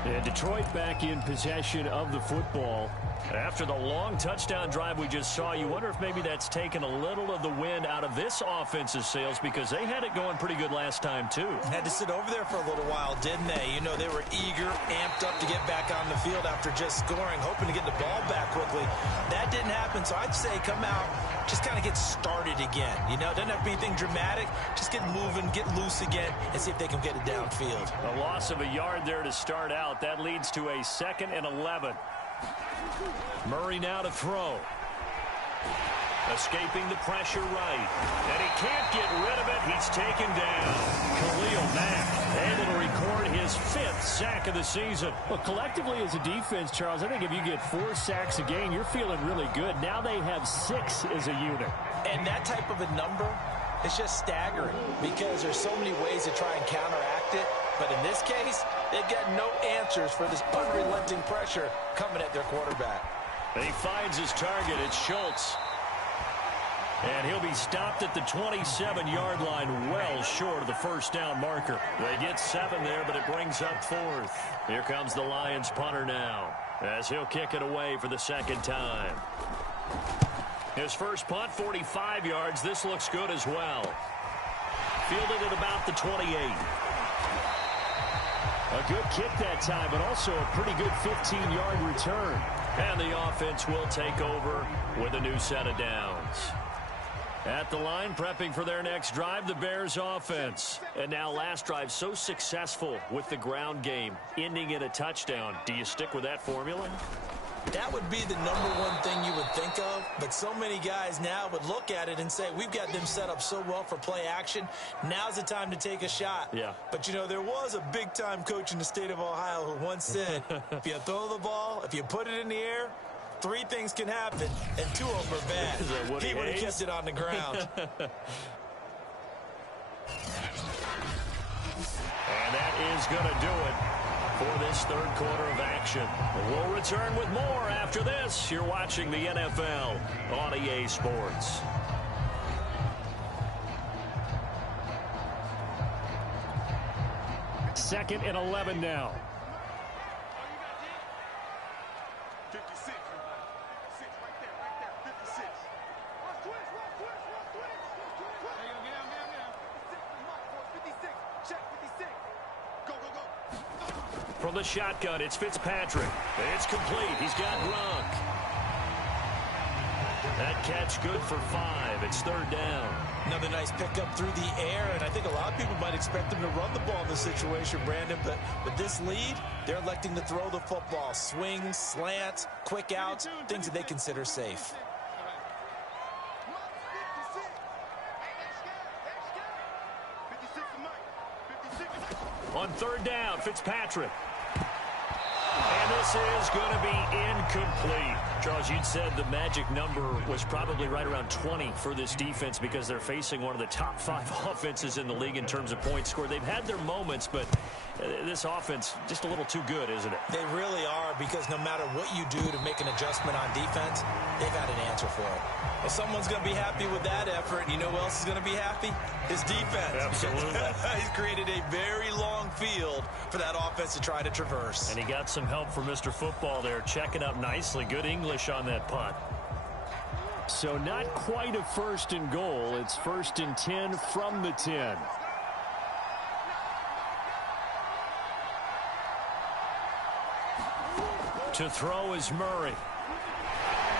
And Detroit back in possession of the football. After the long touchdown drive we just saw, you wonder if maybe that's taken a little of the wind out of this offense's sails, because they had it going pretty good last time, too. Had to sit over there for a little while, didn't they? You know, they were eager, amped up to get back on the field after just scoring, hoping to get the ball back quickly. That didn't happen, so I'd say come out, just kind of get started again. You know, doesn't have to be anything dramatic. Just get moving, get loose again, and see if they can get it downfield. A loss of a yard there to start out. That leads to a 2nd and 11. Murray now to throw. Escaping the pressure right. And he can't get rid of it. He's taken down. Khalil Mack able to record his 5th sack of the season. Well, collectively as a defense, Charles, I think if you get 4 sacks a game, you're feeling really good. Now they have 6 as a unit. And that type of a number is just staggering because there's so many ways to try and counteract it. But in this case, they've got no answers for this unrelenting pressure coming at their quarterback. And he finds his target. It's Schultz. And he'll be stopped at the 27-yard line, well short of the first down marker. They get 7 there, but it brings up 4th. Here comes the Lions punter now, as he'll kick it away for the 2nd time. His first punt, 45 yards. This looks good as well. Fielded at about the 28. A good kick that time, but also a pretty good 15-yard return. And the offense will take over with a new set of downs. At the line, prepping for their next drive, the Bears offense. And now last drive so successful with the ground game, ending in a touchdown. Do you stick with that formula? That would be the #1 thing you would think of, but so many guys now would look at it and say, we've got them set up so well for play action. Now's the time to take a shot. Yeah. But, you know, there was a big-time coach in the state of Ohio who once said, if you throw the ball, if you put it in the air, 3 things can happen, and 2 of them are bad. He would have kept it on the ground. And that is going to do it for this 3rd quarter of action. We'll return with more after this. You're watching the NFL on EA Sports. Second and 11 now. 56. 56 right there. 56. Check 56. Go, go, go. From the shotgun, it's Fitzpatrick. It's complete. He's got Gronk. That catch good for 5. It's 3rd down. Another nice pickup through the air, and I think a lot of people might expect him to run the ball in this situation, Brandon, but with this lead, they're electing to throw the football. Swings, slants, quick outs, things that they consider safe. On 3rd down, Fitzpatrick. And this is going to be incomplete. Charles, you'd said the magic number was probably right around 20 for this defense because they're facing one of the top 5 offenses in the league in terms of points scored. They've had their moments, but this offense just a little too good, isn't it? They really are, because no matter what you do to make an adjustment on defense, they've got an answer for it. Well, someone's going to be happy with that effort. You know who else is going to be happy? His defense. Absolutely. He's created a very long field for that offense to try to traverse. And he got some help from Mr. Football there, checking up nicely. Good English on that punt. So not quite a 1st and goal. It's 1st and 10 from the 10. To throw is Murray.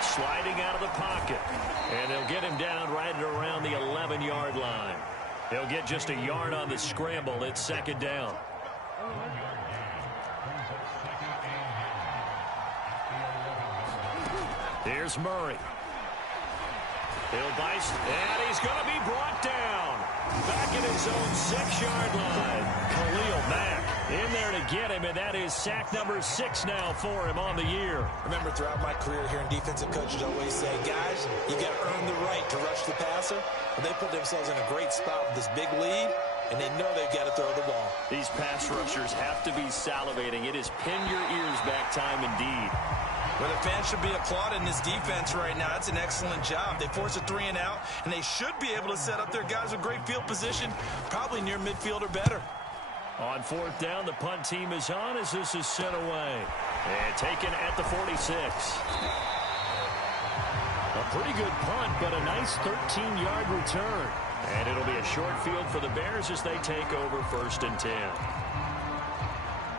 Sliding out of the pocket. And they'll get him down right at around the 11-yard line. They'll get just a yard on the scramble. It's 2nd down. Here's Murray. He'll bite, and he's going to be brought down. Back at his own 6-yard line. Khalil Mack in there to get him, and that is sack number 6 now for him on the year. Remember, throughout my career here in defensive coaches always say, guys, you got to earn the right to rush the passer. But they put themselves in a great spot with this big lead, and they know they've got to throw the ball. These pass rushers have to be salivating. It is pin your ears back time indeed. Well, the fans should be applauding this defense right now. That's an excellent job. They force a 3 and out, and they should be able to set up their guys with great field position, probably near midfield or better. On 4th down, the punt team is on as this is sent away. And taken at the 46. A pretty good punt, but a nice 13-yard return. And it'll be a short field for the Bears as they take over 1st and 10.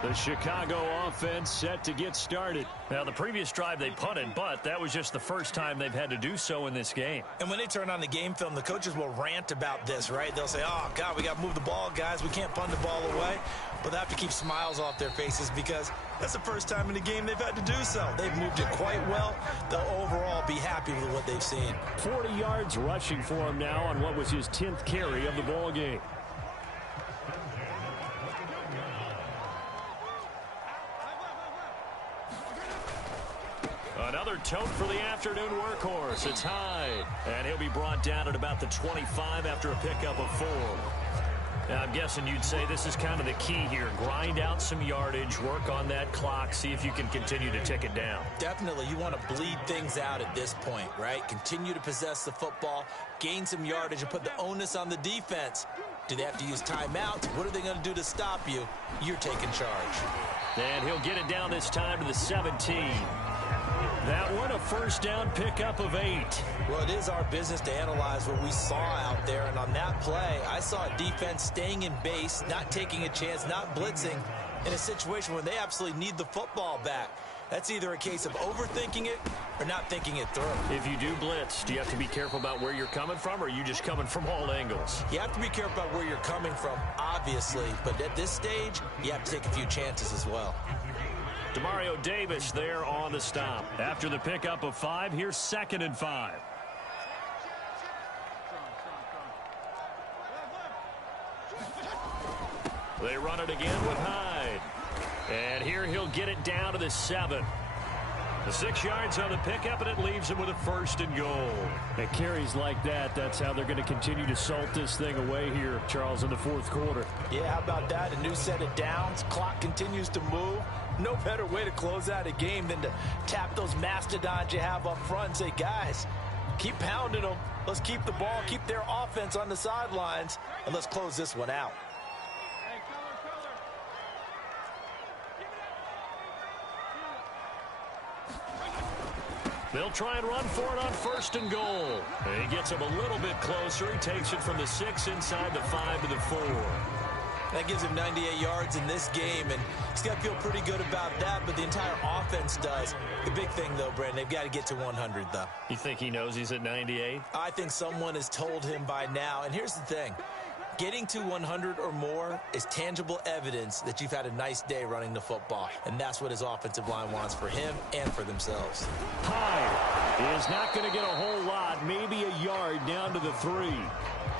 The Chicago offense set to get started. Now, the previous drive they punted, but that was just the first time they've had to do so in this game. And when they turn on the game film, the coaches will rant about this, right? They'll say, oh, God, we got to move the ball, guys. We can't punt the ball away. But they have to keep smiles off their faces because that's the first time in the game they've had to do so. They've moved it quite well. They'll overall be happy with what they've seen. 40 yards rushing for him now on what was his 10th carry of the ball game. Another tote for the afternoon workhorse. It's Hyde. And he'll be brought down at about the 25 after a pickup of 4. Now, I'm guessing you'd say this is kind of the key here. Grind out some yardage, work on that clock, see if you can continue to tick it down. Definitely. You want to bleed things out at this point, right? Continue to possess the football, gain some yardage, and put the onus on the defense. Do they have to use timeouts? What are they going to do to stop you? You're taking charge. And he'll get it down this time to the 17. That one, a 1st down pickup of 8. Well, it is our business to analyze what we saw out there. And on that play, I saw a defense staying in base, not taking a chance, not blitzing in a situation where they absolutely need the football back. That's either a case of overthinking it or not thinking it through. If you do blitz, do you have to be careful about where you're coming from, or are you just coming from all angles? You have to be careful about where you're coming from, obviously. But at this stage, you have to take a few chances as well. Demario Davis there on the stop. After the pickup of 5, here's 2nd and 5. They run it again with Hyde. And here he'll get it down to the 7. The 6 yards on the pickup, and it leaves him with a 1st and goal. At carries like that, that's how they're going to continue to salt this thing away here, Charles, in the 4th quarter. Yeah, how about that? A new set of downs. Clock continues to move. No better way to close out a game than to tap those mastodons you have up front and say, guys, keep pounding them. Let's keep the ball, keep their offense on the sidelines, and let's close this one out. They'll try and run for it on 1st and goal. And he gets him a little bit closer. He takes it from the 6 inside the 5 to the 4. That gives him 98 yards in this game, and he's got to feel pretty good about that, but the entire offense does. The big thing, though, Brandon, they've got to get to 100, though. You think he knows he's at 98? I think someone has told him by now, and here's the thing. Getting to 100 or more is tangible evidence that you've had a nice day running the football, and that's what his offensive line wants for him and for themselves. Hyde is not going to get a whole lot, maybe a yard down to the 3.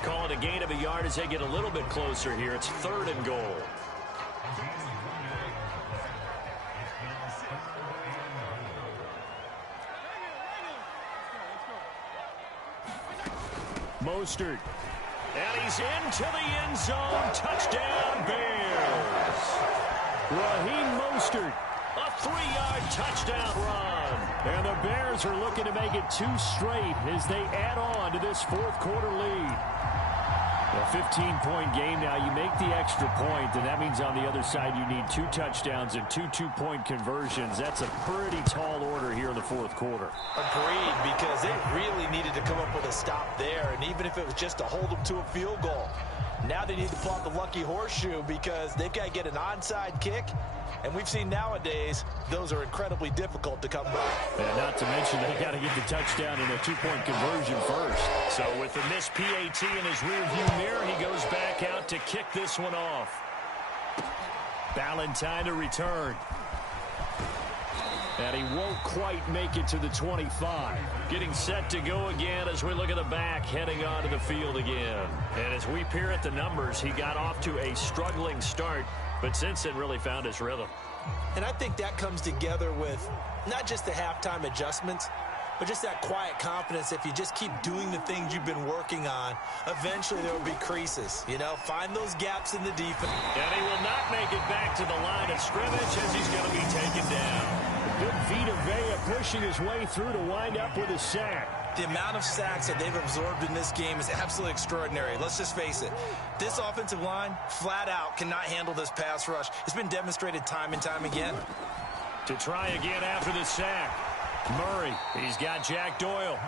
Call it a gain of a yard as they get a little bit closer here. It's 3rd and goal. Mostert. And he's into the end zone. Touchdown, Bears. Raheem Mostert. A 3-yard touchdown run. And the Bears are looking to make it 2 straight as they add on to this 4th quarter lead. A 15-point game now. You make the extra point, and that means on the other side you need 2 touchdowns and 2 2-point conversions. That's a pretty tall order here in the 4th quarter. Agreed, because they really needed to come up with a stop there, and even if it was just to hold them to a field goal. Now they need to pull out the lucky horseshoe because they've got to get an onside kick, and we've seen nowadays those are incredibly difficult to come by. And not to mention they got to get the touchdown and a 2-point conversion first. So with the missed PAT in his rearview mirror, he goes back out to kick this one off. Ballantyne to return. And he won't quite make it to the 25. Getting set to go again as we look at the back, heading onto the field again. And as we peer at the numbers, he got off to a struggling start, but since then really found his rhythm. And I think that comes together with not just the halftime adjustments, but just that quiet confidence. If you just keep doing the things you've been working on, eventually there will be creases. You know, find those gaps in the defense. And he will not make it back to the line of scrimmage as he's going to be taken down. Good Vita Vea pushing his way through to wind up with a sack. The amount of sacks that they've absorbed in this game is absolutely extraordinary. Let's just face it. This offensive line, flat out, cannot handle this pass rush. It's been demonstrated time and time again. To try again after the sack. Murray, he's got Jack Doyle.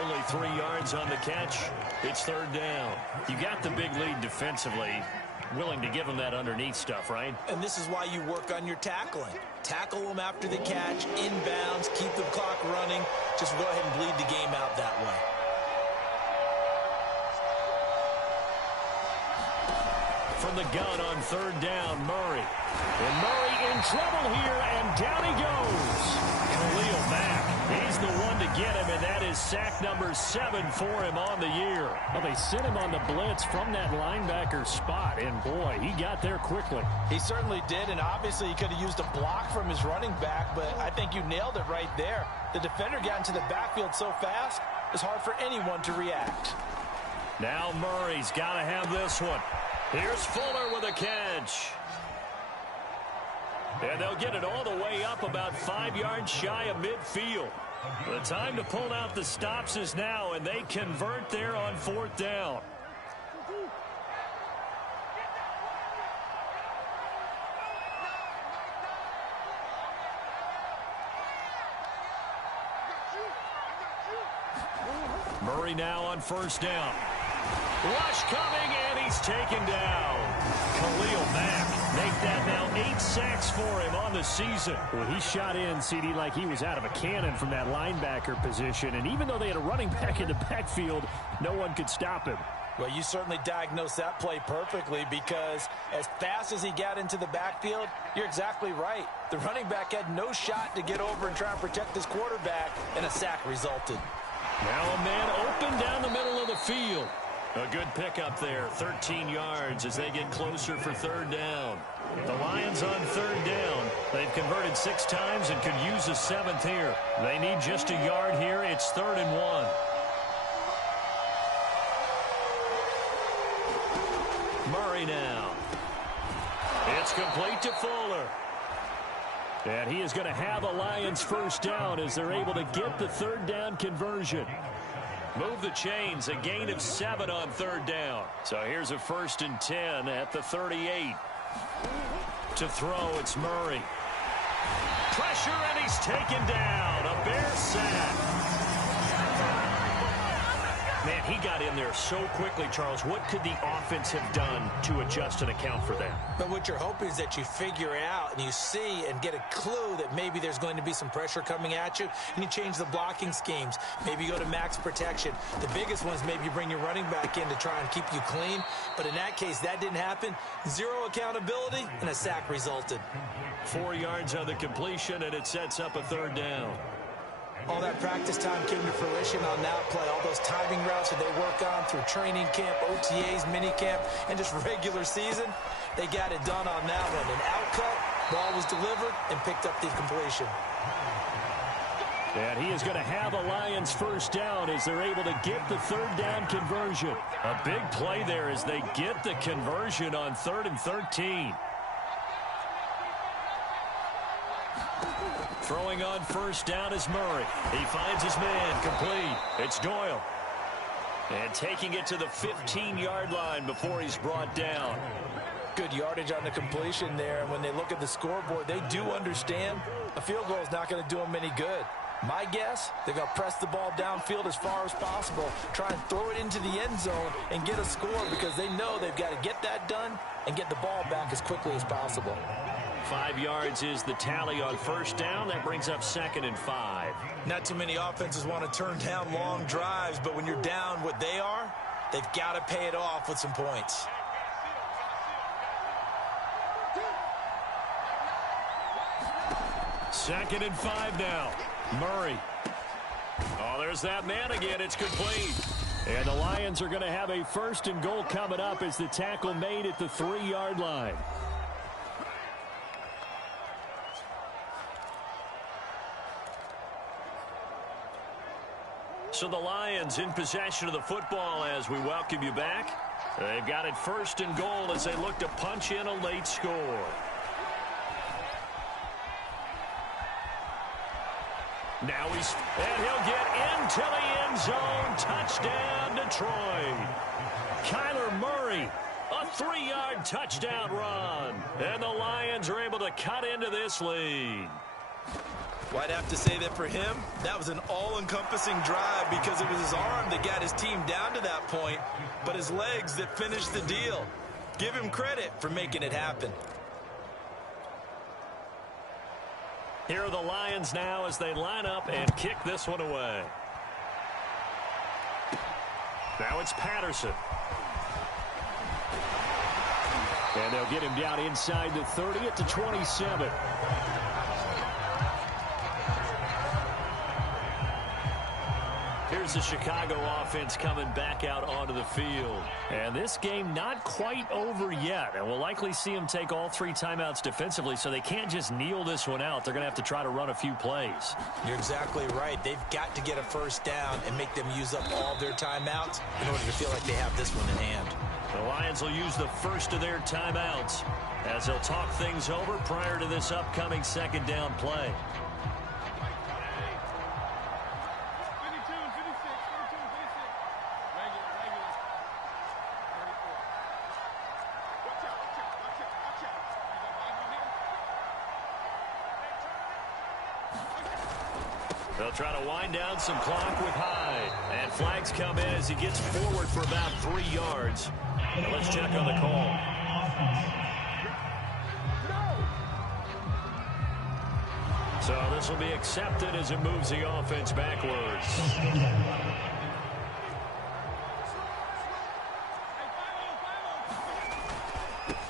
Only 3 yards on the catch. It's 3rd down. You got the big lead defensively. Willing to give him that underneath stuff, right? And this is why you work on your tackling. Tackle them after the catch, inbounds, keep the clock running. Just go ahead and bleed the game out that way. From the gun on 3rd down, Murray. And Murray in trouble here, and down he goes. Khalil Mack, he's the one to get him, and that is sack number 7 for him on the year. Well, they sent him on the blitz from that linebacker spot, and boy, he got there quickly. He certainly did, and obviously he could have used a block from his running back, but I think you nailed it right there. The defender got into the backfield so fast, it's hard for anyone to react. Now Murray's got to have this one. Here's Fuller with a catch. And they'll get it all the way up about 5 yards shy of midfield. The time to pull out the stops is now, and they convert there on 4th down. Murray now on 1st down. Rush coming, and he's taken down. Khalil Mack, make that now 8 sacks for him on the season. Well, he shot in, CD, like he was out of a cannon from that linebacker position. And even though they had a running back in the backfield, no one could stop him. Well, you certainly diagnosed that play perfectly because as fast as he got into the backfield, you're exactly right. The running back had no shot to get over and try and protect his quarterback, and a sack resulted. Now a man open down the middle of the field. A good pickup there, 13 yards as they get closer for 3rd down. The Lions on 3rd down. They've converted 6 times and could use a 7th here. They need just a yard here. It's 3rd and 1. Murray now. It's complete to Fuller. And he is going to have a Lions 1st down as they're able to get the 3rd down conversion. Move the chains, a gain of 7 on 3rd down. So here's a 1st and 10 at the 38. To throw, it's Murray. Pressure, and he's taken down. A Bear sack. Man, he got in there so quickly, Charles. What could the offense have done to adjust and account for that? But what you're hoping is that you figure out and you see and get a clue that maybe there's going to be some pressure coming at you, and you change the blocking schemes. Maybe you go to max protection. The biggest one is maybe you bring your running back in to try and keep you clean. But in that case, that didn't happen. Zero accountability, and a sack resulted. 4 yards on the completion, and it sets up a third down. All that practice time came to fruition on that play. All those timing routes that they work on through training camp, OTAs, minicamp, and just regular season, they got it done on that one. An outcut, ball was delivered, and picked up the completion. And he is going to have a Lions first down as they're able to get the third down conversion. A big play there as they get the conversion on 3rd and 13. Throwing on first down is Murray. He finds his man complete. It's Doyle. And taking it to the 15-yard line before he's brought down. Good yardage on the completion there. And when they look at the scoreboard, they do understand a field goal is not going to do them any good. My guess, they're going to press the ball downfield as far as possible, try and throw it into the end zone and get a score because they know they've got to get that done and get the ball back as quickly as possible. 5 yards is the tally on first down. That brings up 2nd and 5. Not too many offenses want to turn down long drives, but when you're down what they are, they've got to pay it off with some points. Second and 5 now. Murray. Oh, there's that man again. It's complete. And the Lions are going to have a first and goal coming up as the tackle made at the 3-yard line. So the Lions in possession of the football as we welcome you back. They've got it first and goal as they look to punch in a late score. Now and he'll get into the end zone. Touchdown, Detroit. Kyler Murray, a 3-yard touchdown run. And the Lions are able to cut into this lead. Well, I'd have to say that for him, that was an all-encompassing drive because it was his arm that got his team down to that point, but his legs that finished the deal. Give him credit for making it happen. Here are the Lions now as they line up and kick this one away. Now it's Patterson. And they'll get him down inside the 30 at the 27. Here's the Chicago offense coming back out onto the field. And this game not quite over yet. And we'll likely see them take all 3 timeouts defensively, so they can't just kneel this one out. They're going to have to try to run a few plays. You're exactly right. They've got to get a first down and make them use up all their timeouts in order to feel like they have this one in hand. The Lions will use the first of their timeouts as they'll talk things over prior to this upcoming second down play. They'll try to wind down some clock with Hyde. And flags come in as he gets forward for about 3 yards. And let's check on the call. So this will be accepted as it moves the offense backwards.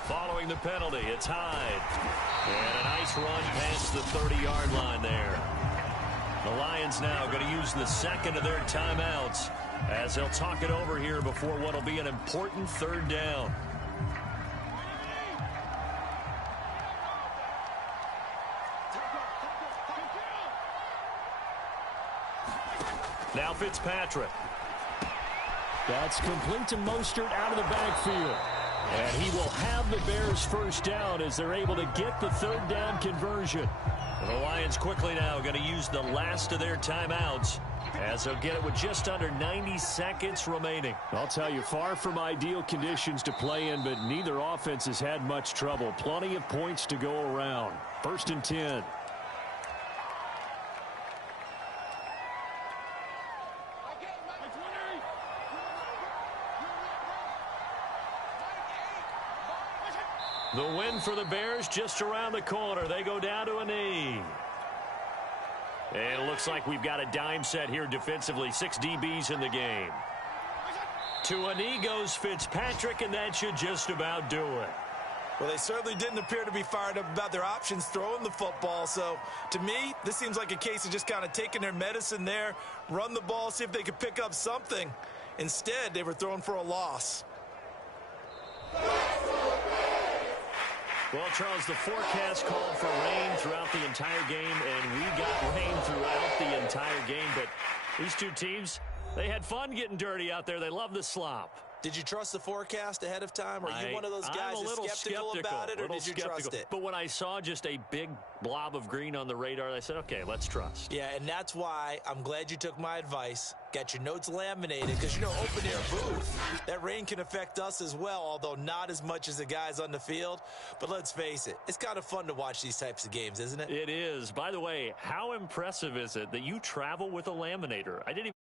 Following the penalty, it's Hyde. And a nice run past the 30-yard line there. The Lions now going to use the second of their timeouts as they'll talk it over here before what will be an important third down. Now Fitzpatrick. That's complete to Mostert out of the backfield. And he will have the Bears first down as they're able to get the third down conversion. The Lions quickly now going to use the last of their timeouts as they'll get it with just under 90 seconds remaining. I'll tell you, far from ideal conditions to play in, but neither offense has had much trouble. Plenty of points to go around. 1st and 10. for the Bears just around the corner. They go down to a knee. And it looks like we've got a dime set here defensively. 6 DBs in the game. To a knee goes Fitzpatrick, and that should just about do it. Well, they certainly didn't appear to be fired up about their options throwing the football. So, to me, this seems like a case of just kind of taking their medicine there, run the ball, see if they could pick up something. Instead, they were throwing for a loss. Well, Charles, the forecast called for rain throughout the entire game, and we got rain throughout the entire game. But these two teams, they had fun getting dirty out there. They love the slop. Did you trust the forecast ahead of time? Are you one of those guys that's skeptical about it, or did you trust it? But when I saw just a big blob of green on the radar, I said, okay, let's trust. Yeah, and that's why I'm glad you took my advice. Got your notes laminated, because, you know, open air booth, that rain can affect us as well, although not as much as the guys on the field. But let's face it, it's kind of fun to watch these types of games, isn't it? It is. By the way, how impressive is it that you travel with a laminator? I didn't even